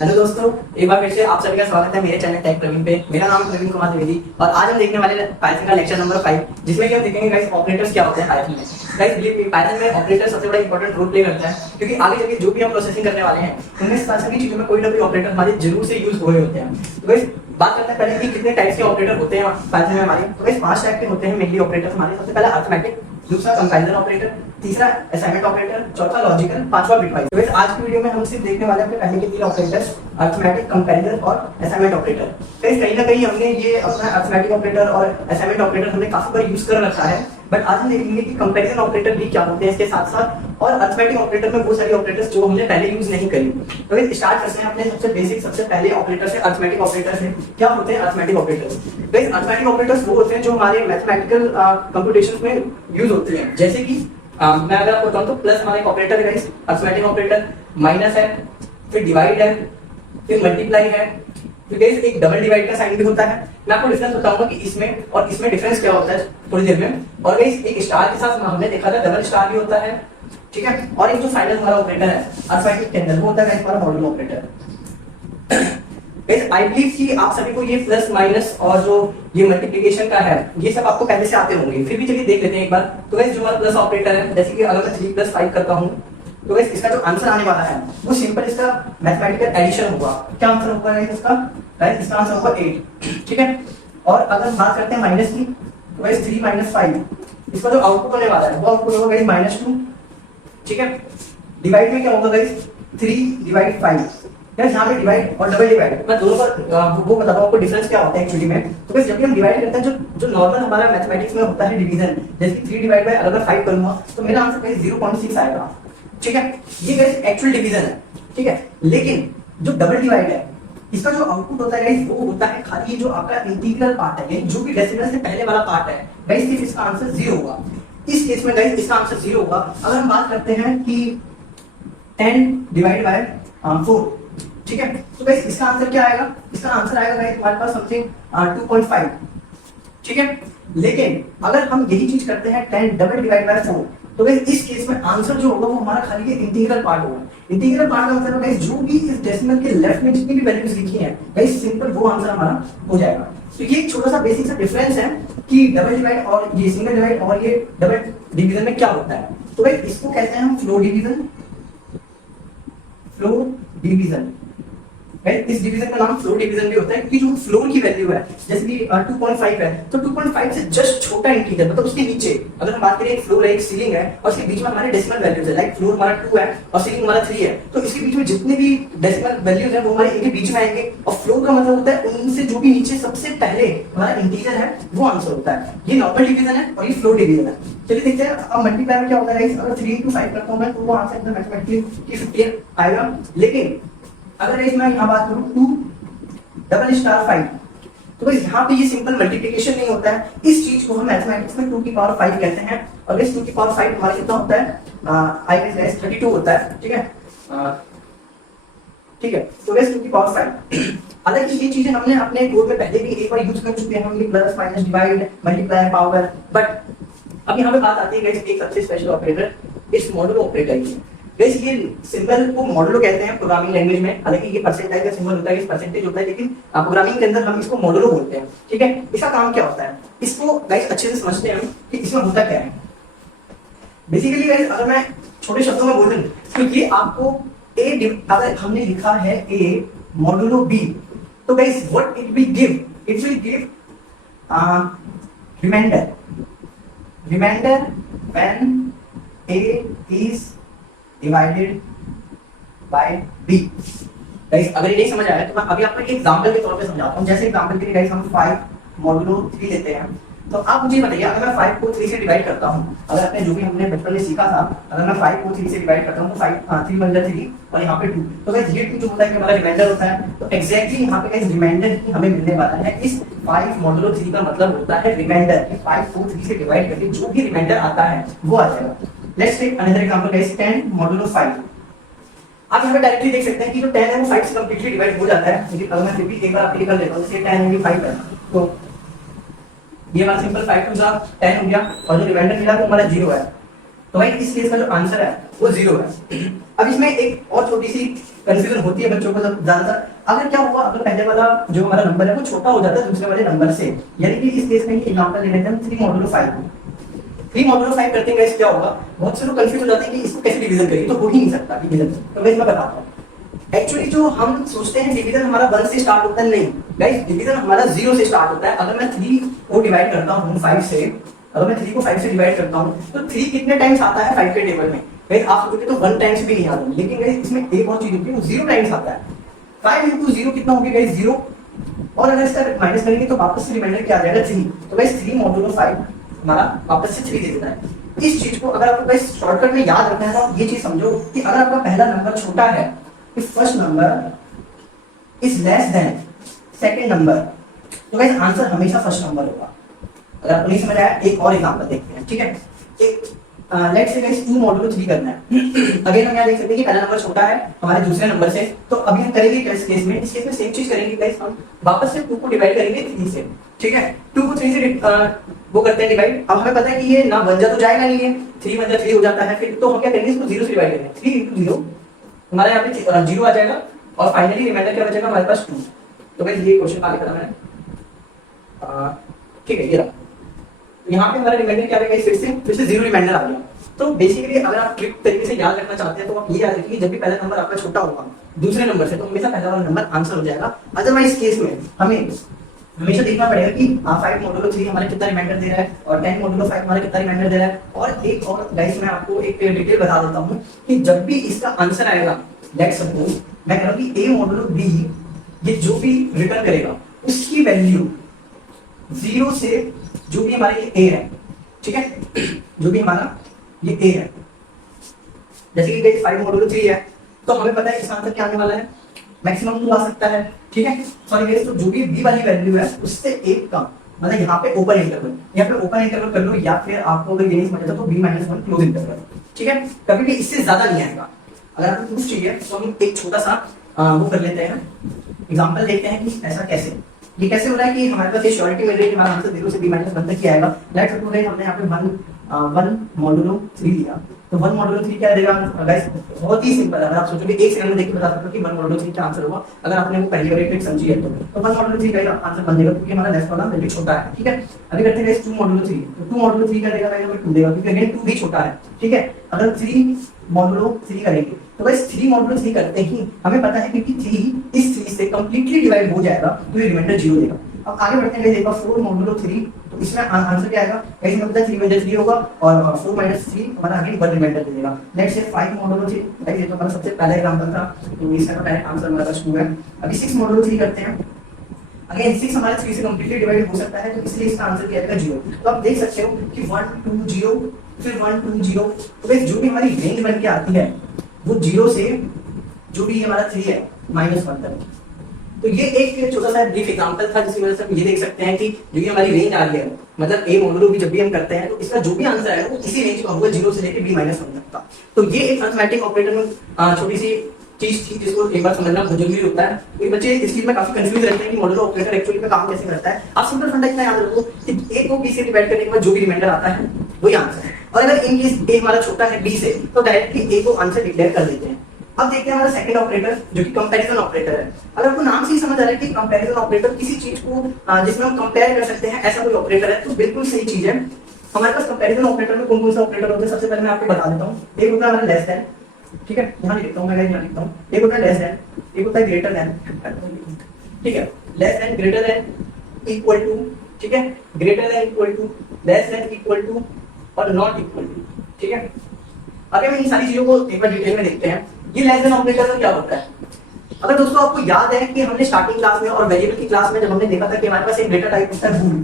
Hello दोस्तों, एक बार फिर से आप सभी का स्वागत है मेरे चैनल टेक प्रवीण पे। मेरा नाम है प्रवीण कुमार द्विवेदी और आज हम देखने वाले पाइथन का लेक्चर नंबर 5, जिसमें कि हम देखेंगे गाइस ऑपरेटर्स क्या होते हैं पाइथन में। गाइस बिलीव मी, पाइथन में ऑपरेटर सबसे बड़ा इंपॉर्टेंट रोल प्ले करता है, क्योंकि आगे चल के जो भी हम प्रोसेसिंग करने वाले हैं उनमें सभी चीजों में कोई ना कोई ऑपरेटर हमारे जरूर से यूज हुए होते हैं। तो गाइस बात करते हैं पहले कि कितने टाइप्स के ऑपरेटर होते हैं पाइथन में हमारे। तो गाइस 5 टाइप के होते हैं मेनली ऑपरेटर्स हमारे। सबसे पहला अरिथमेटिक, दूसरा कंपैरिजन ऑपरेटर, तीसरा असाइनमेंट ऑपरेटर, चौथा लॉजिकल, पांचवा बिटवाइज। तो वैसे आज की वीडियो में हम सिर्फ देखने वाले हैं पहले के 3 ऑपरेटर्स, अरिथमेटिक, कंपैरिजन और असाइनमेंट ऑपरेटर। तो कहीं ना कहीं हमने ये अपना अरिथमेटिक ऑपरेटर और असाइनमेंट ऑपरेटर हमने काफी बार यूज कर रखा है, बट आज हम देखेंगे कि कंपैरिजन ऑपरेटर भी क्या होते हैं इसके साथ साथ, और अरिथमेटिक ऑपरेटर में वो सारी ऑपरेटर्स जो हमने पहले यूज नहीं करी। तो वैसे स्टार्ट करते हैं अपने सबसे बेसिक, सबसे पहले ऑपरेटर से, अरिथमेटिक ऑपरेटर से। क्या होते हैं arithmetic operators? Guys arithmetic operators वो होते हैं जो हमारे मैथमेटिकल कंप्यूटेशंस में यूज होते हैं। जैसे कि मैं अगर आपको बताऊं तो प्लस हमारा एक ऑपरेटर है गाइस, अरिथमेटिक ऑपरेटर, माइनस है, फिर डिवाइड है, फिर मल्टीप्लाई है, फिर गाइस एक डबल डिवाइड का साइन भी होता है। मैं आपको डिफरेंस बताऊंगा कि इसमें और इसमें डिफरेंस क्या होता है थोड़ी देर में। और गाइस एक स्टार के साथ हमने देखा था डबल स्टार भी होता है, ठीक है। और एक जो फाइनल हमारा ऑपरेटर है अरिथमेटिक के अंदर, वो होता है हमारा मॉडुलो ऑपरेटर। आई बिलीव कि आप सभी को ये प्लस माइनस और जो ये मल्टीप्लिकेशन का है ये सब आपको पहले से आते होंगे, फिर भी चलिए देख लेते हैं एक बार। तो गाइस जो हमारा प्लस ऑपरेटर है, जैसे कि अगर मैं 3 + 5 करता हूं तो गाइस इसका जो आंसर आने वाला है वो सिंपल इसका मैथमेटिकल एडिशन होगा। क्या आंसर होगा गाइस इसका? गाइस इसका आंसर होगा 8, ठीक है। और अगर बात करते हैं माइनस की, तो गाइस 3 - 5 इसका जो आउटपुट होने वाला है वो आउटपुट होगा गाइस -2, ठीक है। डिवाइड में क्या होगा गाइस? 3/5। यहाँ पे डिवाइड और डबल डिवाइड, मैं दोनों का वो बताता हूँ आपको डिफरेंस क्या होता है एक्चुअली में। तो बस जब भी हम डिवाइड करते हैं, जो नॉर्मल हमारा मैथमेटिक्स में होता है डिवीजन, जैसे कि 3/5 अगर मैं 5 करूंगा तो मेरा आंसर गाइस 0.6 आएगा, ठीक है। ये गाइस एक्चुअल डिवीजन है, ठीक है। लेकिन जो डबल डिवाइड है इसका जो आउटपुट होता है गाइस वो होता है खाली जो आपका इंटीग्रल पार्ट है, जो भी डेसिमल से पहले वाला पार्ट है गाइस, सिर्फ इसका आंसर 0 होगा। इस केस में गाइस इसका आंसर 0 होगा। अगर हम बात करते हैं कि 10/4, ठीक है, तो गाइस इसका आंसर क्या आएगा? इसका आंसर आएगा गाइस हमारे पास समथिंग 2.5, ठीक है। लेकिन अगर हम यही चीज करते हैं 10/4, तो गाइस इस केस में आंसर जो होगा वो हमारा खाली इंटीग्रल पार्ट होगा। इंटीग्रल पार्ट का मतलब गाइस जो भी इस डेसिमल के लेफ्ट में जितनी भी वैल्यूज लिखी हैं गाइस सिंपल वो आंसर हमारा हो जाएगा। तो ये एक छोटा सा बेसिक सा डिफरेंस है कि डबल डिवाइड और ये सिंगल डिवाइड और ये डबल डिवीजन में क्या होता है। तो गाइस इसको कहते हैं हम फ्लो डिवीजन, फ्लो डिवीजन। इस डिवीजन का नाम फ्लोर डिवीजन भी होता है, क्योंकि जो फ्लोर की वैल्यू है जैसे कि 2.5 है, तो 2.5 से जस्ट छोटा इंटीजर मतलब उसके नीचे अगर हम बात करें एक फ्लोर है, एक सीलिंग है और इसके बीच में हमारे डेसिमल वैल्यूज है, लाइक फ्लोर हमारा 2 है और सीलिंग हमारा 3 है, तो इसके बीच में जितने भी डेसिमल वैल्यूज है वो हमारे इनके बीच में आएंगे। और फ्लोर का मतलब होता है उनसे जो भी नीचे सबसे पहले हमारा इंटीजर है वो आंसर होता है। ये नॉर्मल डिवीजन है और ये फ्लोर डिवीजन है। चलिए देखते हैं अब मल्टीप्लाई में क्या होता है गाइस। अगर 3 × 5 करता हूं मैं तो वो आंसर एकदम मैथमेटिकली 15 आएगा। लेकिन अगर इसमें यहाँ बात करूं 2/5, तो बस यहाँ पे ये सिंपल मल्टीप्लिकेशन नहीं होता है। इस चीज को हम मैथमेटिक्स में 2⁵ कहते हैं। और इस 2⁵ हमारा कितना होता है? आई गेस 32 होता है, ठीक है, ठीक है। तो बस 2⁵। हालांकि ये चीजें हमने अपने कोड में पहले भी एक बार यूज कर चुके हैं, हम plus minus divide multiply power. But अब यहाँ पे बात आती है गाइस एक सबसे स्पेशल ऑपरेटर, इस मॉडुलो ऑपरेटर की। गाइस ये सिंबल को मॉडुलो कहते हैं प्रोग्रामिंग लैंग्वेज में। हालांकि ये परसेंटाइल का सिंबल होता है, इस परसेंटेज होता है, लेकिन प्रोग्रामिंग के अंदर हम इसको मॉडुलो बोलते हैं, ठीक है। इसका काम क्या होता है इसको गाइस अच्छे से समझते हैं कि इसमें होता क्या है। बेसिकली गाइस अगर मैं छोटे शब्दों में बोलूं तो ये आपको अगर हमने लिखा है a मॉडुलो b, तो guys what it will give? It will give remainder when a is divided by b। Guys अगर ये नहीं समझ आया तो मैं अभी आपको एक एग्जांपल के तौर पे समझाता हूं। जैसे एग्जांपल के लिए गाइस हम 5 मॉडुलो 3 लेते हैं, तो आप मुझे बताइए अगर मैं 5 को 3 से डिवाइड करता हूं, अगर आपने जो भी हमने बचपन में सीखा था, अगर मैं 5 को 3 से डिवाइड करता हूं तो 3 × 3 और यहाँ पे 2, तो गाइस ये 2 जो होता है कि हमारा रिमाइंडर होता है। तो एग्जैक्टली यहाँ पे गाइस रिमाइंडर ही हमें मिलने वाला है। इस 5 मॉडुलो 3 का मतलब होता है रिमाइंडर। 5 को 3 से डिवाइड करके जो भी रिमाइंडर आता है वो आ जाएगा। Let's take another example guys 10 modulo 5। आप यहाँ पे डायरेक्टली देख सकते हैं कि जो 10 है वो 5 से कंप्लीटली डिवाइड हो जाता है। लेकिन अगर मैं फिर भी एक बार आपके लिए कर लेता हूं, जैसे 10 × 5 है तो ये हमारा सिंपल 5 × 10 हो गया और जो रिमाइंडर मिला वो हमारा 0 है। तो भाई इस केस का जो आंसर है वो 0 है। अब इसमें एक और छोटी सी कंफ्यूजन होती है बच्चों को ज्यादातर। अगर क्या हुआ, अगर पहले वाला जो हमारा नंबर है वो छोटा हो जाता है दूसरे वाले नंबर से, यानी कि इस केस में एग्जांपल ले लेते हैं 3 मॉडुलो 5। 3 मॉडुलो 5 करते हैं क्या होगा, बहुत से लोग कंफ्यूज हो जाते हैं कि इसको कैसे डिवीजन करेंगे, तो हो ही नहीं सकता डिवीजन। तो मैं बताता हूँ। एक्चुअली जो हम सोचते हैं डिवीजन हमारा 1 से स्टार्ट होता है, नहीं गाइस, डिवीजन हमारा 0 से स्टार्ट होता है। अगर मैं 3 को डिवाइड करता हूँ 5 से, अगर मैं 3 को 5 से डिवाइड करता हूँ तो 3 कितने टाइम्स आता है 5 के टेबल में? गाइस आप सोचोगे तो 1 टाइम्स भी नहीं आता, लेकिन गाइस इसमें एक और चीज होती है, वो 0 टाइम्स आता है। 5 into 0 कितना हो गया गाइस? 0। और अगर इसका माइनस करेंगे तो वापस से रिमाइंडर क्या आ जाएगा? 3। तो गाइस 3 मॉडुलो 5 हमारा वापस से 3 दे देता है। इस चीज को अगर आपको गाइस शॉर्टकट में याद रखना है तो ये चीज समझो कि अगर आपका पहला नंबर छोटा है, if first number is less than second number, तो गाइस आंसर हमेशा फर्स्ट नंबर होगा। अगर आपको नहीं समझ आया, एक और एग्जांपल देखते हैं, ठीक है। एक लेट्स से गाइस 2 मॉडुलो 3 करना है। अगेन हम यहाँ देख सकते हैं कि पहला नंबर छोटा है हमारे दूसरे नंबर से, तो अभी हम करेंगे इस केस में सेम चीज करेंगे गाइस, हम वापस से 2 को डिवाइड करेंगे 3 से, ठीक है। 2 को 3 से वो करते हैं डिवाइड। अब हमें पता है कि ये ना 1 जा तो जाएगा नहीं है, 3 1 जा 3 हो जाता है, फिर तो हम क्या करेंगे, इसको 0 से डिवाइड करेंगे। 3 into 0 हमारे यहाँ पे 0 आ जाएगा और फाइनली रिमाइंडर क्या बचेगा हमारे पास 2। तो गाइस ये क्वेश्चन आगे लिखा मैंने, ठीक है, ये रहा। यहाँ पे हमारा रिमाइंडर क्या रहेगा, फिर से 0 रिमाइंडर आ गया। तो बेसिकली अगर आप ट्रिक तरीके से याद रखना चाहते हैं तो आप ये याद रखिए, जब भी पहला नंबर आपका छोटा होगा दूसरे नंबर से, तो हमेशा पहला वाला नंबर आंसर हो जाएगा। अदरवाइज केस में हमें हमेशा देखना पड़ेगा कि 5 मॉडुलो 3 हमारे कितना रिमाइंडर दे रहा है और 10 मॉडुलो 5 हमारे कितना रिमाइंडर दे रहा है। और एक और गाइस मैं आपको एक डिटेल बता देता हूँ कि जब भी इसका आंसर आएगा, लेट्स सपोज मैं कह रहा हूँ कि a मॉडुलो b, ये जो भी रिटर्न करेगा उसकी वैल्यू 0 से, जो भी हमारे ये a है, ठीक है, जो भी हमारा ये a है, जैसे कि गाइस 5 मॉडुलो 3 है, तो हमें पता है इसका आंसर क्या आने वाला है, मैक्सिमम 2 आ सकता है, ठीक है। सॉरी गाइस, तो जो भी b वाली वैल्यू है उससे 1 कम, मतलब यहाँ पे ओपन इंटरवल, यहाँ पे ओपन इंटरवल कर लो, या फिर आपको अगर ये नहीं समझ आता तो b-1 क्लोज इंटरवल, ठीक है। कभी भी इससे ज्यादा नहीं आएगा। अगर आपको प्रूफ चाहिए तो हम एक छोटा सा वो कर लेते हैं, एग्जांपल देखते हैं कि ऐसा कैसे, ये कैसे हो रहा है कि हमारे पास ये श्योरिटी मिल रही है कि हमारा आंसर 0 से b-1 तक ही आएगा। लेट्स सपोज हमने यहाँ पे 1 मॉडुलो 3 लिया, तो 1 मॉडुलो 3 क्या देगा गाइस? बहुत ही सिंपल है। अगर आप सोचोगे 1 सेकंड में देख के बता सकते हो कि 1 मॉडुलो 3 क्या आंसर होगा, अगर आपने वो पहली बार ट्रिक समझी है तो 1 मॉडुलो 3 का आंसर बन जाएगा, क्योंकि हमारा लेफ्ट वाला वैल्यू छोटा है, ठीक है। अभी करते हैं गाइस 2 मॉडुलो 3, तो 2 मॉडुलो 3 का देगा गाइस हमें 2 देगा, क्योंकि अगेन 2 भी छोटा है, ठीक है। अगर 3 मॉडुलो 3 करेंगे तो गाइस 3 मॉडुलो 3 करते ही हमें पता है क्योंकि 3 इस 3 से कंप्लीटली डिवाइड हो जाएगा, तो ये रिमाइंडर 0 देगा। अब आगे बढ़ते हैं, देखो 4 मॉडुलो 3, तो इसमें आंसर क्या आएगा गाइस? हमें पता है 3 3 होगा और 4 3 हमारा आगे 1 रिमाइंडर दे देगा। लेट्स से 5 मॉडुलो 3, गाइस ये तो हमारा सबसे पहला एग्जांपल था, तो इसका पहला आंसर हमारा पास 2 है। अभी 6 मॉडुलो 3 करते हैं। अगेन 6 हमारे 3 से कंप्लीटली डिवाइड हो सकता है, तो इसलिए इसका आंसर क्या आएगा? 0। तो आप देख सकते हो कि 1 2 0 फिर 1 2 0, तो गाइस जो भी हमारी रेंज बन के आती है वो 0 से जो भी हमारा 3 है -1 तक। तो ये एक छोटा सा ब्रीफ एग्जांपल था, जिसकी वजह से हम ये देख सकते हैं कि जो ये हमारी रेंज आ रही है, मतलब a मॉडुलो भी जब भी हम करते हैं तो इसका जो भी आंसर है वो इसी रेंज का होगा, 0 से लेकर b-1 तक का। तो ये एक अरिथमेटिक ऑपरेटर में छोटी सी चीज थी जिसको एक बार समझना बहुत जरूरी होता है, क्योंकि बच्चे इस चीज में काफी कंफ्यूज रहते हैं कि मॉडुलो ऑपरेटर एक्चुअली में काम कैसे करता है। आप सिंपल फंडा इतना याद रखो कि a को b से डिवाइड करने के बाद जो भी रिमाइंडर आता है वही आंसर है, और अगर इन केस a हमारा छोटा है b से तो डायरेक्टली a को आंसर डिक्लेयर कर देते हैं। अब देखते हैं हमारा सेकंड ऑपरेटर जो कि कंपैरिजन ऑपरेटर है। अगर आपको नाम से ही समझ आ रहा है कि कंपैरिजन ऑपरेटर किसी चीज को जिसमें हम कंपेयर कर सकते हैं, ऐसा कोई ऑपरेटर है, तो बिल्कुल सही चीज है। हमारे पास कंपैरिजन ऑपरेटर में कौन कौन सा ऑपरेटर होते हैं, सबसे पहले मैं आपको बता देता हूँ। एक होता है हमारा लेस देन, ठीक है, यहाँ लिखता हूँ मैं, यहाँ लिखता हूँ। एक होता है लेस देन, एक होता है ग्रेटर देन, ठीक है। Less than, greater than, equal to, ठीक है, greater than, equal to, less than, equal to और नॉट इक्वल टू, ठीक है। अगर हम इन सारी चीजों को एक बार डिटेल में देखते हैं, ये लेस देन ऑपरेटर का क्या होता है। अगर दोस्तों आपको याद है कि हमने स्टार्टिंग क्लास में और वेरिएबल की क्लास में जब हमने देखा था कि हमारे पास एक डेटा टाइप होता है बूल,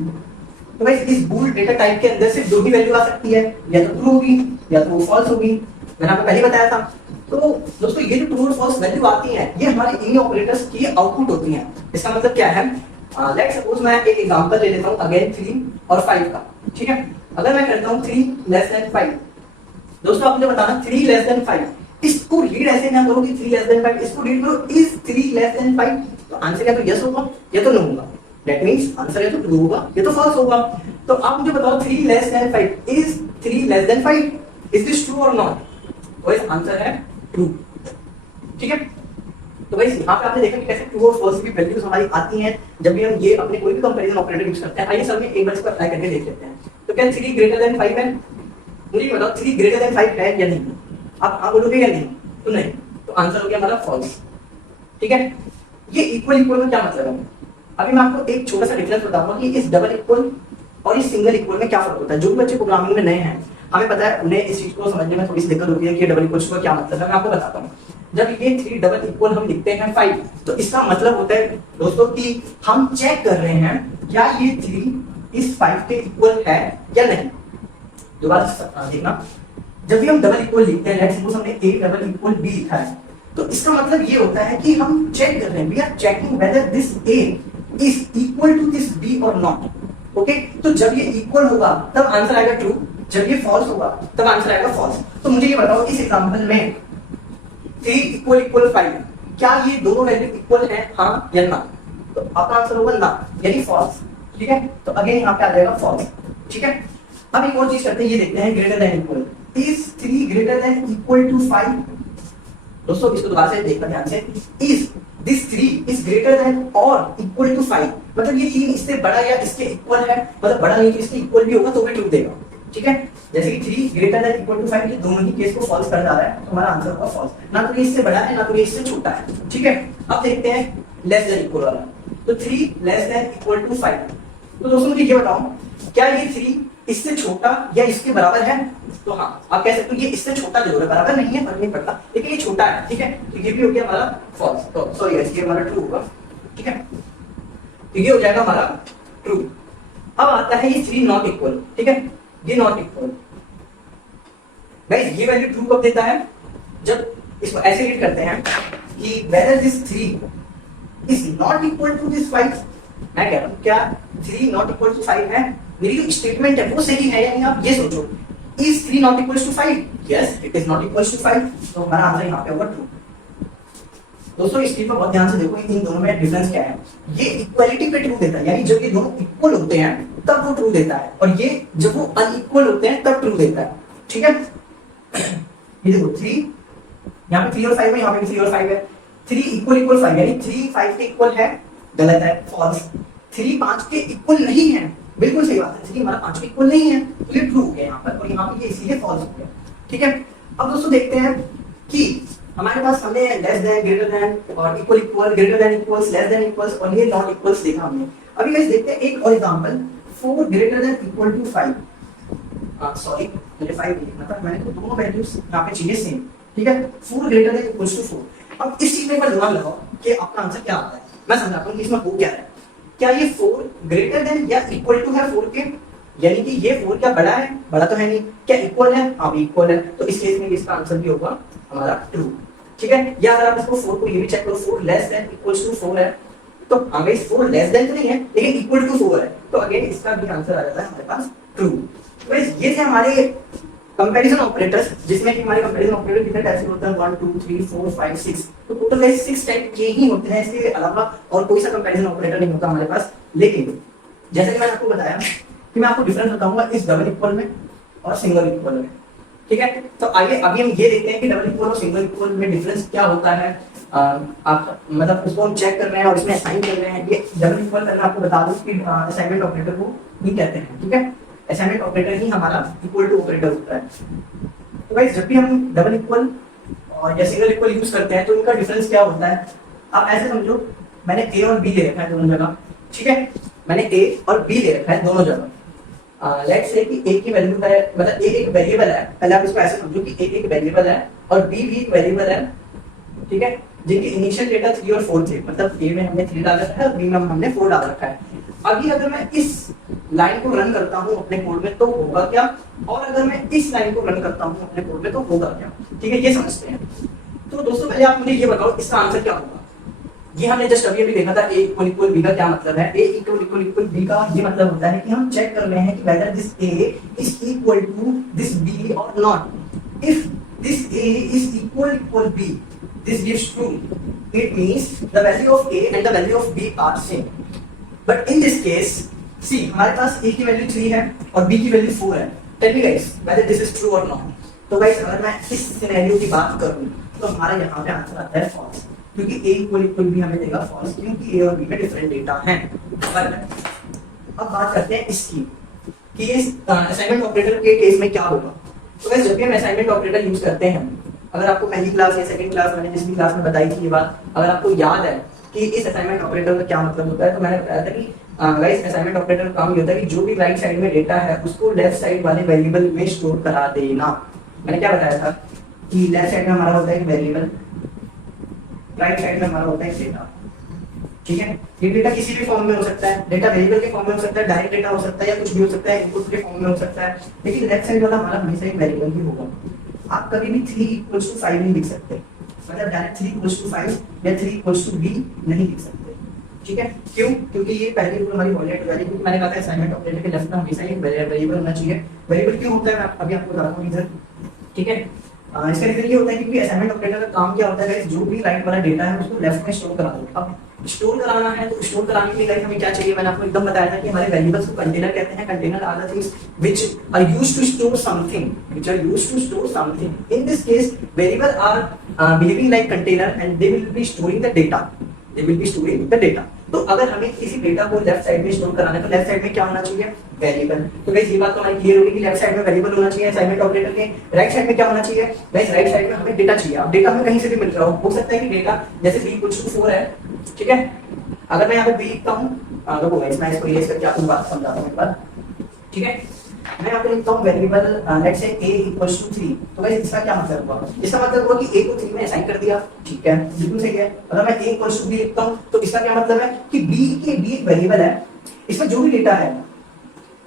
तो गाइस इस बूल डेटा टाइप के अंदर सिर्फ दो ही वैल्यू आ सकती है, या तो ट्रू होगी या तो फॉल्स होगी, मैंने आपको पहले बताया था। तो दोस्तों ये जो ट्रू और फॉल्स वैल्यू आती है ये हमारे इन ऑपरेटर्स की आउटपुट होती है। इसका मतलब क्या है, लेट्स सपोज मैं एक एग्जांपल ले लेता हूं अगेन 3 और 5 का, ठीक है। अगर मैं करता हूं 3 लेस देन 5, दोस्तों आप मुझे बताना 3 लेस देन 5, इसको रीड ऐसे ना करो कि 3 लेस देन 5, इसको रीड करो इज 3 लेस देन 5, तो आंसर या तो यस होगा या तो नो होगा। दैट मींस आंसर या तो ट्रू होगा या तो फॉल्स होगा। तो आप मुझे बताओ 3 less than 5 is 3 less than 5, is this true और नॉट? तो इस आंसर है ट्रू, ठीक है। तो गाइस यहाँ पे आपने देखा कि कैसे ट्रू और फॉल्स की वैल्यूज हमारी आती हैं जब भी हम ये अपने कोई भी कंपैरिजन ऑपरेटर यूज करते हैं। आइए सर में एक बार इसको अप्लाई करके देख लेते हैं। तो क्या 3 ग्रेटर देन 5 है? मुझे बताओ 3 ग्रेटर देन 5 है या नहीं? आप हाँ बोलोगे या नहीं? तो नहीं, तो आंसर हो गया हमारा फॉल्स। ठीक है, ये इक्वल इक्वल में क्या मतलब है? अभी मैं आपको एक छोटा सा डिफरेंस बताऊंगा कि इस डबल इक्वल और इस सिंगल इक्वल में क्या फर्क होता है। जो भी बच्चे प्रोग्रामिंग में नए हैं, हमें पता है उन्हें इस चीज को समझने में थोड़ी सी दिक्कत होती है कि डबल इक्वल का क्या मतलब है। मैं आपको बताता हूँ। जब ये 3 डबल इक्वल हम लिखते हैं 5, तो इसका मतलब होता है दोस्तों कि हम चेक कर रहे हैं क्या ये 3 इस 5 के इक्वल है या नहीं। दोबारा देखना, जब भी हम डबल इक्वल लिखते हैं, लेट्स सपोज हमने a डबल इक्वल b लिखा है, तो इसका मतलब ये होता है कि हम चेक कर रहे हैं, we are checking whether this a is equal to this b और नॉट। ओके, तो जब ये इक्वल होगा तब आंसर आएगा ट्रू, जब ये फॉल्स होगा तब आंसर आएगा फॉल्स। तो मुझे ये बताओ इस एग्जांपल में 3 इक्वल इक्वल 5, क्या ये दोनों वैल्यू इक्वल है, हाँ या ना? तो आपका आंसर होगा ना, यानी फॉल्स। ठीक है, तो अगेन यहाँ पे आ जाएगा फॉल्स। ठीक है, अब एक और चीज करते हैं, ये देखते हैं greater than equal. Is 3 greater than equal to 5? दोस्तों इसको दोबारा से देखना ध्यान से। Is this 3 is greater than और इक्वल टू 5, मतलब ये 3 इससे बड़ा या इसके इक्वल है, मतलब बड़ा नहीं तो इसके इक्वल भी होगा तो भी ट्रू देगा। ठीक है, जैसे कि 3 ग्रेटर देन इक्वल टू 5, ये दोनों ही केस को फॉल्स कर जा रहा है, तो हमारा आंसर होगा फॉल्स। ना तो ये इससे बड़ा है ना तो ये इससे छोटा है। ठीक है, अब देखते हैं लेस देन इक्वल वाला। तो 3 लेस देन इक्वल टू 5, तो दोस्तों मुझे ये बताओ क्या ये 3 इससे छोटा या इसके बराबर है? तो हाँ, आप कह सकते हो ये इससे छोटा जरूर है, बराबर नहीं है, फर्क नहीं पड़ता, लेकिन ये छोटा है। ठीक है, तो ये भी हो गया हमारा फॉल्स, तो सॉरी ये हमारा ट्रू होगा। ठीक है, तो ये हो जाएगा हमारा ट्रू। अब आता है ये 3 नॉट इक्वल। ठीक है, ये नॉट इक्वल, गाइस ये वैल्यू ट्रू कब देता है? जब इसको ऐसे रीड करते हैं कि whether this 3 is not equal to this 5। मैं कह रहा हूं क्या 3 not equal to 5 है? मेरी जो स्टेटमेंट है वो सही है या नहीं, आप ये सोचो। is 3 not equal to 5? yes it is not equal to 5, तो हमारा आंसर यहाँ पे होगा ट्रू। दोस्तों इस चीज पर बहुत ध्यान से देखो, इन दोनों में डिफरेंस क्या है। ये इक्वालिटी पे ट्रू देता है, यानी जब ये दोनों इक्वल होते हैं तब वो ट्रू देता है, और ये जब वो अनइक्वल होते हैं तब ट्रू देता है। ठीक है, ये देखो 3, यहाँ पे 3 और 5 है, यहाँ पे भी 3 और 5 है। 3 इक्वल इक्वल 5, यानी 3 5 के इक्वल है, गलत है, फॉल्स। 3 5 के इक्वल नहीं है, बिल्कुल सही बात है, 3 हमारा 5 के इक्वल नहीं है, तो ये ट्रू हो गया यहाँ पर, और यहाँ पे ये इसीलिए फॉल्स हो गया। ठीक है, अब दोस्तों देखते हैं कि हमारे पास हमने लेस देन, ग्रेटर देन और equal equal, greater than equals, less than equals और ये नॉट इक्वल्स देखा हमने। अभी गाइस देखते हैं एक और example, 4 greater than equal to 5। Sorry मुझे 5 लिखना था, मैंने तो दोनों वैल्यूज यहाँ पे चाहिए सेम। ठीक है, 4 ग्रेटर देन इक्वल्स टू 4। अब इस चीज में एक बार दिमाग लगाओ कि आपका आंसर क्या आता है। मैं समझाता हूँ कि इसमें हो क्या है। क्या ये 4 ग्रेटर देन या इक्वल टू है 4 के? यानी कि ये 4 क्या बड़ा है? बड़ा तो है नहीं। क्या इक्वल है? हाँ इक्वल है, तो इस केस में इसका आंसर भी होगा हमारा ट्रू। ठीक है, या अगर आप इसको 4 को ये भी चेक करो, 4 लेस देन इक्वल्स टू 4 है, तो हमें 4 लेस देन तो नहीं है लेकिन इक्वल टू 4 है, तो अगेन इसका भी आंसर आ जाता है हमारे पास ट्रू। तो ये थे हमारे कंपैरिजन ऑपरेटर्स, जिसमें कि हमारे कंपैरिजन ऑपरेटर कितने टाइप के होते हैं? 1 2 3 4 5 6, तो टोटल 6 टाइप के ही होते हैं, इसके अलावा और कोई सा कंपैरिजन ऑपरेटर नहीं होता हमारे पास। लेकिन जैसे कि मैंने आपको बताया कि मैं आपको डिफरेंस बताऊंगा इस डबल इक्वल में और सिंगल इक्वल में। ठीक है, तो आइए अभी हम ये देखते हैं कि डबल इक्वल और सिंगल इक्वल में डिफरेंस क्या होता है। आप मतलब उसको हम चेक कर रहे हैं और इसमें असाइन कर रहे हैं। ये डबल इक्वल करना आपको बता दूं कि असाइनमेंट ऑपरेटर को नहीं कहते हैं। ठीक है, असाइनमेंट ऑपरेटर ही हमारा इक्वल टू ऑपरेटर होता है। तो गाइस जब भी हम डबल इक्वल और या सिंगल इक्वल यूज करते हैं तो इनका डिफरेंस क्या होता है? आप ऐसे समझो, मैंने a और b ले रखा है दोनों जगह। ठीक है, मैंने a और b ले रखा है दोनों जगह। लेट्स से कि a की वैल्यू है, मतलब a एक वेरिएबल है, पहले आप इसको ऐसे समझो कि a एक वेरिएबल है और b भी एक वेरिएबल है। ठीक है, जिनके इनिशियल डेटा 3 और 4 थे, मतलब a में हमने 3 डाल रखा है और b में हमने 4 डाल रखा है। अभी अगर मैं इस लाइन को रन करता हूं अपने कोड में तो होगा क्या, और अगर मैं इस लाइन को रन करता हूं अपने कोड में तो होगा क्या? ठीक है, ये समझते हैं। तो दोस्तों पहले आप मुझे ये बताओ इसका आंसर क्या होगा। ये हमने जस्ट अभी देखा था a इक्वल इक्वल b का क्या मतलब है। a equal equal equal b का ये मतलब होता है कि हम चेक कर रहे हैं कि whether this a is equal to this b or not. If this a is equal b, this gives true. It means the value of a and the value of b are same. But in this case, see हमारे पास a की value 3 है और b की value 4 है। Tell me guys whether this is true or not. तो guys अगर मैं इस सिनेरियो की बात करूं तो हमारा यहाँ पे आंसर आता है false। क्योंकि ए इक्वल बी हमें देगा फॉल्स, क्योंकि ए और बी में डिफरेंट डेटा है। अब बात करते हैं इसकी कि इस असाइनमेंट ऑपरेटर के केस में क्या होगा। तो गाइस जब भी हम असाइनमेंट ऑपरेटर यूज करते हैं, अगर आपको पहली क्लास या सेकंड क्लास मैंने जिस भी क्लास में बताई थी ये बात, अगर आपको याद है कि इस असाइनमेंट ऑपरेटर का क्या मतलब होता है, तो मैंने बताया था कि गाइस असाइनमेंट ऑपरेटर का काम ये होता है कि जो भी राइट साइड में डेटा है उसको लेफ्ट साइड वाले वेरिएबल में स्टोर करा देना। मैंने क्या बताया था कि लेफ्ट साइड में हमारा होता है एक वेरिएबल, राइट साइड में हमारा होता है डेटा। ठीक है, ये डेटा किसी भी फॉर्म में हो सकता है, डेटा वेरिएबल के फॉर्म में हो सकता है, डायरेक्ट डेटा हो सकता है, या कुछ भी हो सकता है, इनपुट के फॉर्म में हो सकता है, लेकिन लेफ्ट साइड वाला हमारा हमेशा एक वेरिएबल ही होगा। आप कभी भी 3 = 5 नहीं लिख सकते, मतलब डायरेक्ट 3 = 5 या 3 = b नहीं लिख सकते। ठीक है, क्यों? क्योंकि ये पहली रूल हमारी वॉयलेट हो जाएगी, क्योंकि मैंने कहा था असाइनमेंट ऑपरेटर के लेफ्ट में हमेशा एक वेरिएबल होना चाहिए। वेरिएबल क्यों होता है मैं अभी आपको बताता हूं रीजन। ठीक है, इसका रीजन ये होता है क्योंकि असाइनमेंट ऑपरेटर का काम क्या होता है, जो भी राइट वाला डेटा है उसको लेफ्ट में स्टोर करा दो। अब स्टोर कराना है तो स्टोर कराने के लिए गाइस हमें क्या चाहिए, मैंने आपको एकदम बताया था कि हमारे वेरिएबल्स को कंटेनर कहते हैं। Container are the things which are used to store something. In this case variable are behaving like container and they will be storing the data. तो अगर हमें किसी डेटा को लेफ्ट साइड में स्टोर कराना है तो लेफ्ट साइड में क्या होना चाहिए, वेरिएबल। तो गाइस ये बात तो हमारी क्लियर होगी कि लेफ्ट साइड में वेरिएबल होना चाहिए असाइनमेंट ऑपरेटर के। राइट साइड में क्या होना चाहिए गाइस, राइट साइड में हमें डेटा चाहिए। अब डेटा हमें कहीं से भी मिल रहा हो सकता है कि डेटा जैसे b = 4 है। ठीक है, अगर मैं यहाँ पे b लिखता हूँ, देखो गाइस मैं इसको इरेज करके आपको बात समझाता हूं एक बार। ठीक है, मैं यहाँ पे लिखता हूँ वेरिएबल लेट्स से a = 3। तो गाइस इसका क्या मतलब हुआ, इसका मतलब हुआ कि a को 3 में असाइन कर दिया। ठीक है, बिल्कुल सही है। अगर मैं a = b लिखता हूँ तो इसका क्या मतलब है कि b एक वेरिएबल है, इसमें जो भी डेटा है,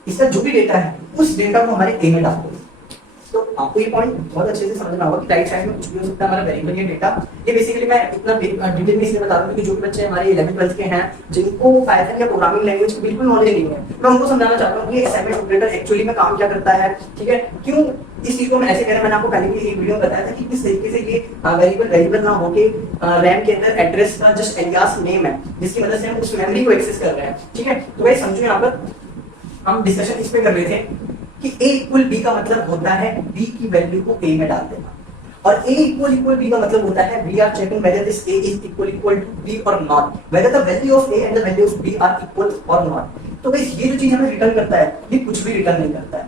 इसका जो भी डेटा है उस डेटा को हमारे a में डाल दो। तो आपको ये पॉइंट बहुत अच्छे से समझना होगा कि राइट साइड में कुछ भी हो सकता है हमारा वेरिएबल या डेटा। ये बेसिकली मैं इतना डिटेल में इसलिए बता रहा हूं क्योंकि जो भी बच्चे हमारे 11th 12th के हैं जिनको पाइथन या प्रोग्रामिंग लैंग्वेज की बिल्कुल नॉलेज नहीं है, मैं उनको समझाना चाहता हूं कि असाइनमेंट ऑपरेटर एक्चुअली में काम क्या करता है। ठीक है, क्यों इस चीज को मैं ऐसे कह रहा हूं, मैंने आपको पहले भी एक वीडियो में बताया था कि किस तरीके से ये वेरिएबल ना होके रैम के अंदर एड्रेस का जस्ट एलियास नेम है जिसकी मदद से हम उस मेमोरी को एक्सेस कर रहे हैं। ठीक है, तो भाई समझो यहाँ पर हम डिस्कशन इस पे कर रहे थे कि a = b का मतलब होता है b की वैल्यू को a में डाल देना, और a = b का मतलब होता है we are checking whether this a is equal to b or not, whether the value of a and the value of b are equal or not। तो गाइस ये जो चीज हमें रिटर्न करता है ये कुछ भी रिटर्न नहीं करता है।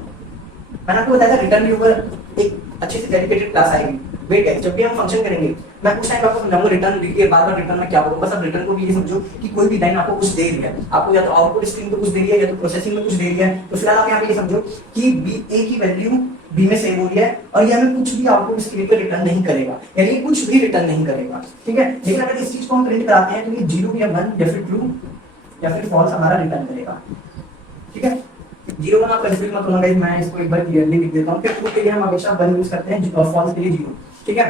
मैंने आपको बताया था रिटर्न के ऊपर एक अच्छी से डेडिकेटेड क्लास आएगी। वेट है, जब भी हम फंक्शन करेंगे मैं उस टाइम आपको समझाऊंगा रिटर्न के बार रिटर्न में क्या होगा। बस अब रिटर्न को भी ये समझो कि कोई भी लाइन आपको कुछ दे रही है, आपको या तो आउटपुट स्ट्रीम में कुछ दे रही है या तो प्रोसेसिंग में कुछ दे रही है, तो फिलहाल आप यहाँ पे ये समझो कि a की वैल्यू b में सेव हो रही है और ये हमें कुछ भी आउटपुट स्क्रीन पे रिटर्न नहीं करेगा, यानी कुछ भी रिटर्न नहीं करेगा। ठीक है, लेकिन अगर इस चीज को हम प्रिंट कराते हैं तो ये 0 या 1 या फिर ट्रू या फिर फॉल्स हमारा रिटर्न करेगा। ठीक है, 0 1 आप कंफ्यूज मत होना गाइस, मैं इसको एक बार क्लियरली लिख देता हूं। फिर ट्रू के लिए हम हमेशा 1 यूज करते हैं और फॉल्स के लिए 0। ठीक है,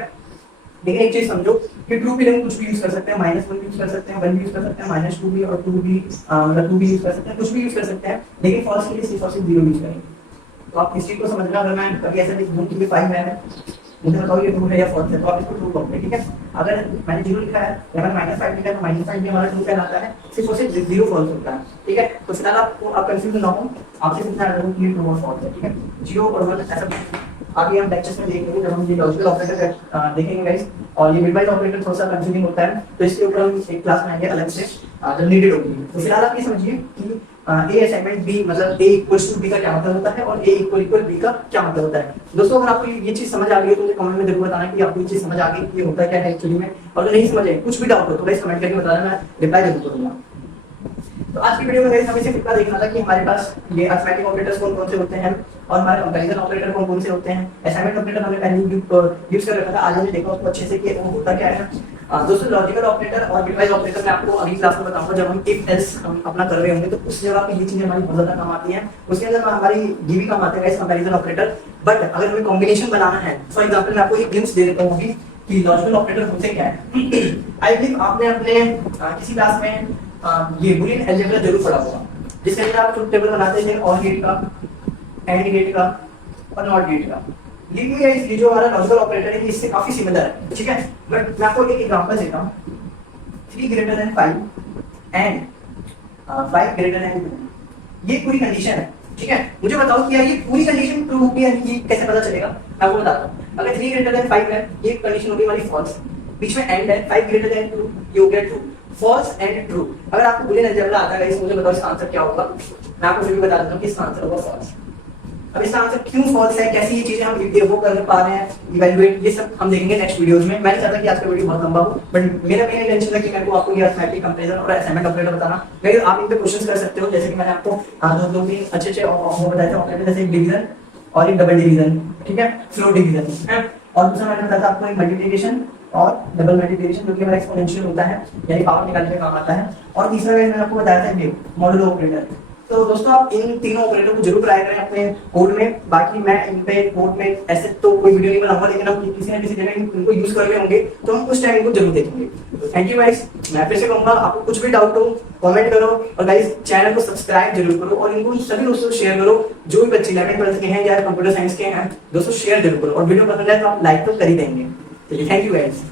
लेकिन एक चीज समझो कि ट्रू के लिए हम कुछ भी यूज कर सकते हैं, -1 भी यूज कर सकते हैं, 1 भी यूज कर सकते हैं, -2 भी और 2 भी, मतलब 2 भी यूज कर सकते हैं, कुछ भी यूज कर सकते हैं, लेकिन फॉल्स के लिए सिर्फ और सिर्फ 0 यूज करेंगे। तो आप इस चीज को समझना, अगर मैं कभी ऐसा लिख दूं कि 5 है, मुझे बताओ ये ट्रू है या फॉल्स है, तो आप इसको ट्रू करोगे। ठीक है, अगर मैंने 0 लिखा है या मैंने -5 लिखा है तो -5 भी हमारा ट्रू कहलाता है, सिर्फ और सिर्फ 0 फॉल्स होता है। ठीक है, तो फिलहाल आप कंफ्यूज ना हो, आपसे पूछना है कि ये ट्रू और फॉल्स है। ठीक है, 0 और 1 ऐसा आगे हम लेक्चर्स में देखेंगे जब हम ये लॉजिकल ऑपरेटर देखेंगे गाइस। और ये बिटवाइज ऑपरेटर थोड़ा सा कंफ्यूजिंग होता है, तो इसके ऊपर हम एक क्लास में आएंगे अलग से जब नीडेड होगी। तो फिलहाल आप ये समझिए कि a असाइनमेंट b मतलब a = b का क्या मतलब होता है और a = b का क्या मतलब होता है। दोस्तों अगर आपको ये चीज समझ आ गई है तो मुझे कमेंट में जरूर बताना कि आपको ये चीज समझ आ गई कि ये होता क्या है एक्चुअली में, और अगर नहीं समझ आए कुछ भी डाउट हो तो गाइस कमेंट करके बताना, मैं रिप्लाई जरूर करूंगा। तो आज की वीडियो में गाइस हमें सिर्फ इतना देखना था कि हमारे पास ये अरिथमेटिक ऑपरेटर्स कौन-कौन से होते हैं और हमारे कंपैरिजन ऑपरेटर कौन-कौन से होते हैं। असाइनमेंट ऑपरेटर हमने पहले यूज कर रखा था, आज हमने देखा उसको अच्छे से कि वो होता क्या है। दोस्तों लॉजिकल ऑपरेटर और बिटवाइज ऑपरेटर मैं आपको अगली क्लास में बताऊंगा जब हम इफ एल्स हम अपना कर रहे होंगे, तो उस जगह पे ये चीजें हमारी बहुत ज्यादा काम आती हैं। उसके अंदर हमारी ये भी काम आते हैं गाइस कंपैरिजन ऑपरेटर। बट अगर हमें कॉम्बिनेशन बनाना है, फॉर एग्जांपल मैं आपको एक ग्लिम्स दे देता हूं अभी कि लॉजिकल ऑपरेटर होते क्या है। आई बिलीव आपने अपने किसी क्लास में ये बूलियन अलजेब्रा जरूर पढ़ा होगा, जिसके अंदर आप ट्रुथ टेबल बनाते थे और गेट का, एंड गेट का और नॉट गेट का। लेकिन ये जो हमारा लॉजिकल ऑपरेटर है इससे काफी सिमिलर है। ठीक है, बट मैं आपको एक एग्जांपल देता हूं, 3 > 5 एंड 5 > 2, ये पूरी कंडीशन है। ठीक है, मुझे बताओ कि यार ये पूरी कंडीशन ट्रू है, ये कैसे पता चलेगा? मैं आपको बताता हूं। अगर 3 > 5 है ये कंडीशन होगी हमारी फॉल्स, बीच में एंड है, 5 ग्रेटर देन ट्रू, ये हो गया ट्रू। फॉल्स एंड ट्रू, अगर आपको बुलियन अलजेब्रा आता है गाइस, मुझे बताओ इसका आंसर क्या होगा। मैं आपको फिर भी बता देता हूँ कि इसका आंसर होगा फॉल्स। अब इसका आंसर क्यों फॉल्स है, कैसे ये चीजें हम वो कर पा रहे हैं, इवैल्यूएट, ये सब हम देखेंगे नेक्स्ट वीडियोस में। मैं नहीं चाहता कि आज का वीडियो बहुत लंबा हो, बट मेरा मेन इंटेंशन है कि मेरे को आपको ये अर्थमेटिक कंपैरिजन और असाइनमेंट ऑपरेटर बताना। गाइस आप इन पे क्वेश्चंस कर सकते हो, जैसे कि मैंने आपको दो तीन अच्छे वो बताए थे ऑपरेटर, जैसे एक डिवीजन और एक डबल डिवीजन, ठीक है, फ्लोट डिवीजन है। और दूसरा मैंने बताया था आपको एक मल्टीप्लिकेशन और डबल मल्टीप्लिकेशन, जो कि हमारा एक्सपोनेंशियल होता है, यानी पावर निकालने में काम आता है। और तीसरा मैंने आपको बताया था ये मॉडुलो ऑपरेटर। तो दोस्तों आप इन तीनों ऑपरेटर को जरूर ट्राई करें अपने कोड में। बाकी मैं इन पे कोड में ऐसे तो कोई वीडियो नहीं बनाऊंगा, लेकिन हम किसी न किसी जगह इनको यूज कर रहे होंगे तो हम उस टाइम इनको जरूर देखेंगे। तो थैंक यू गाइस, मैं फिर से कहूंगा आपको कुछ भी डाउट हो कमेंट करो, और गाइस चैनल को सब्सक्राइब जरूर करो, और इनको सभी दोस्तों को शेयर करो, जो भी बच्चे 11th 12th के हैं या कंप्यूटर साइंस के हैं, दोस्तों शेयर जरूर करो, और वीडियो पसंद आए तो आप लाइक तो कर ही देंगे। चलिए थैंक यू गाइस।